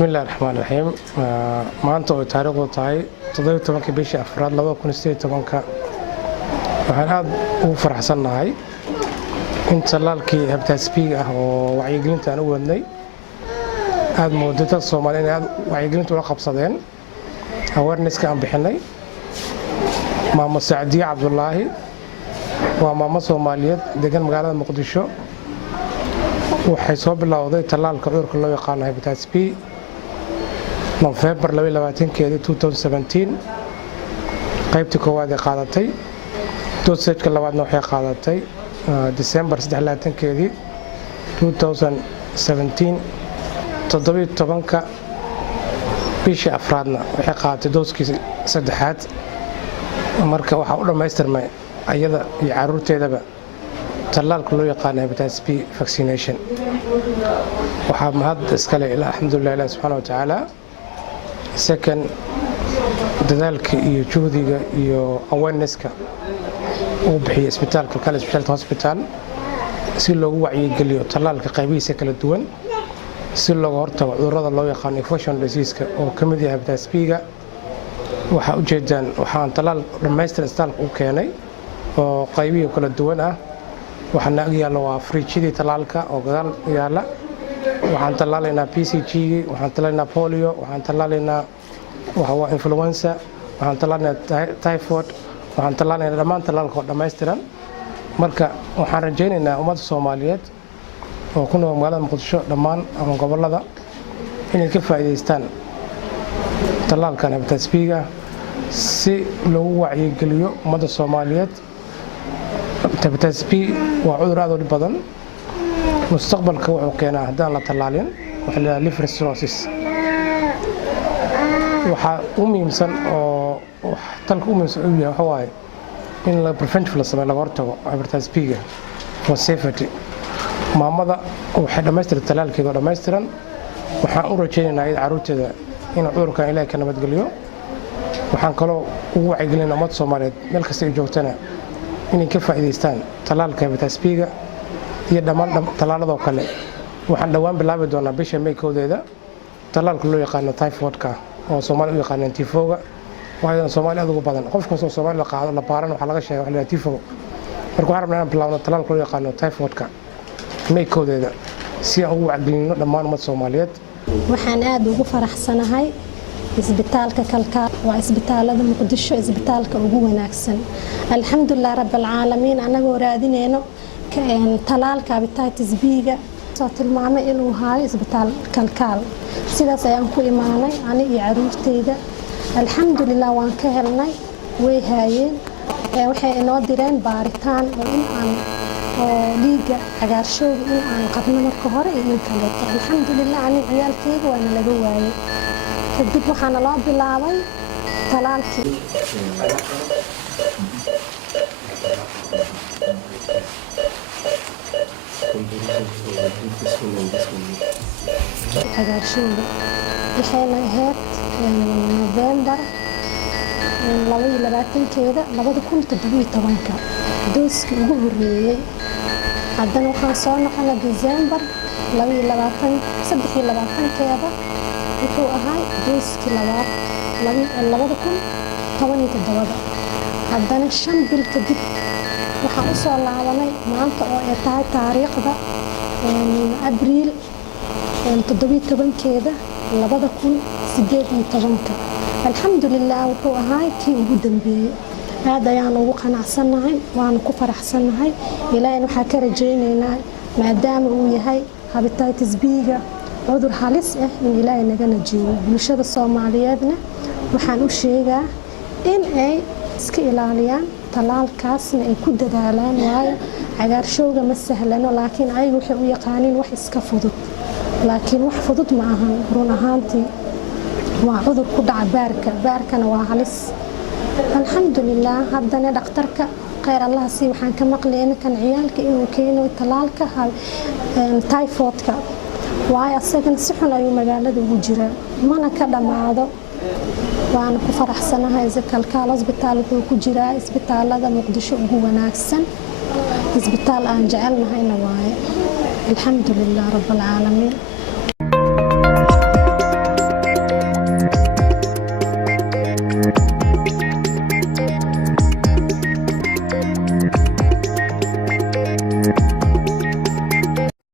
بسم الله الرحمن الرحيم maanta oo taariikhdu tahay 17 bishii afraad 2018 waxaan aad ugu faraxsanahay in talaalkii hepatitis B ah oo wacyigelinta aan u wadnay aad moodada Soomaaliyeed aad wacyigelinta ula qabsadeen awareness-ka aan bixinay maamo Saadiya Cabdullaahi waa maamo Soomaaliyeed degan magaalada Muqdisho waxay soo bilowday talaalka cudurka loo yaqaan hepatitis B November 2017 qaybtii koowaad ay qaadatay dosage-ka labaadna waxay qaadatay December 2017 17 bishii afraadna waxay qaadatay dooskii saddexaad marka waxa u dhameystirmay ayada iyo caruurteedaba talaalka loo yaqaan hepatitis B vaccination waxa mahad iska leh alxamdulillah ilaahi subhanahu wa ta'ala second dadaalka iyo juhdiga iyo awareness-ka uu bixiyay isbitaalka kale specialty hospital si loogu wacyigeliyo talaalka qaybihiisa kala duwan si looga hortago cudurrada loo yaqaan infection disease-ka oo ka mid yahay hepatitis B-ga waxa u jeedaan waxaan talaal dhammaystiran isbitaalka u keenay oo qaybihi kala duwan ah waxaana yaalo waa fridge-dii talaalka oo gadaal yaala waxaan talaalaynaa PCG waxaan talaalaynaa polio waxaan talaalaynaa waa influenza waxaan talaalaynaa typhoid waxaan talaalaynaa dhammaan talaalka oo dhammaystiran marka waxaan rajaynaynaa ummadda Soomaaliyeed oo ku nool magaalada Muqdisho dhammaan ama gobolada inay ka faa'iideystaan talaalkan hepatitis B-ga si loogu wacyigeliyo ummadda Soomaaliyeed hepatitis B waa cudur aad u dhib badan mustaqbalka wuxuu keenaa haddaan la talaalin waxa la liver cirrhosis waxa u muhiimsan oo talka u muhiimsan uu yahay waxa waaye in la preventive la sameeyo laga hortago hepatitis B-ga for safety maamada waxay dhammaystiran talaalkeeda dhammaystiran waxaan u rajaynaynaa in caruurteeda in cudurkan Ilaahay ka nabadgeliyo waxaan kaloo ugu wacyigelinaynaa ummadda Soomaaliyeed meel kasta ay joogtana inay ka faa'iideystaan talaalka hepatitis B-ga iyo dhammaan talaalada kale waxaan dhawaan bilaabi doonaa bisha May koodeeda talaalka loo yaqaan typhoid-ka oo Soomaali u yaqaan tifo-ga waxaan Soomaali aad ugu badan qof kasta oo Soomaali la qaado la baaran waxa laga sheegay waxa tifo marka waxaan rabnaa bilaawno talaalka loo yaqaan typhoid-ka May koodeeda si aan ugu wacyigelino dhammaan ummadda Soomaaliyeed waxaan aad ugu faraxsanahay isbitaalka kalkaal waa isbitaalada Muqdisho isbitaalka ugu wanaagsan alxamdulillah rabbil caalamiin anagoo raadinayno talaalka hepatitis B-ga soo tilmaamay inuu haayo isbitaal kalkaal sidaas ayaan ku imaanay ani iyo caruurteyda alxamdulillah waan ka helnay way haayeen waxay inoo direen baaritaan oo in aan dhiiga cagaarshowga in aan qabno marka hore iyo in kale alxamdulillah ani ciyaalkeyga waana laga waayay kadib waxaana loo bilaabay talaalkii cagaarshowga waxayna ahayd November 2017 dooskii ugu horeeyay haddana waxaan soo noqonay December 2023 wuxuu ahaa dooskii labaad 2017 haddana 5 bil kadib waxaan u soo laabanay maanta oo ay tahay taariikhda Abriil 17 2018 alxamdulillah wuxuu ahaa kii ugu dambeeyay aad ayaan ugu qanacsanahay waan ku faraxsanahay ilaahay waxa ka rajaynaynaa maadaama uu yahay hepatitis B-ga cudur halis ah in ilaahay naga najiyo bulshada Soomaaliyeedna waxaan u sheegaa in ay iska ilaaliyaan talaalkaasna ay ku dadaalaan waayo cagaarshowga ma sahlano laakiin ayagu waxay u yaqaaniin wax iska fudud laakiin wax fudud ma ahan run ahaantii waa cudur ku dhaca baarkana waa halis alxamdulillah haddana dhakhtarka khayr Allah si waxaan ka maqleynay kan ciyaalka inuu keeno talaalka typhoid-ka waayo asagana si xun ayuu magaalada ugu jiraa mana ka dhamaado waan ku faraxsanahay kalkaal hospital wuxuu ku jiraa isbitaalada Muqdisho ugu wanaagsan isbitaal aan jecelnahayna waaye الحمد لله رب العالمين.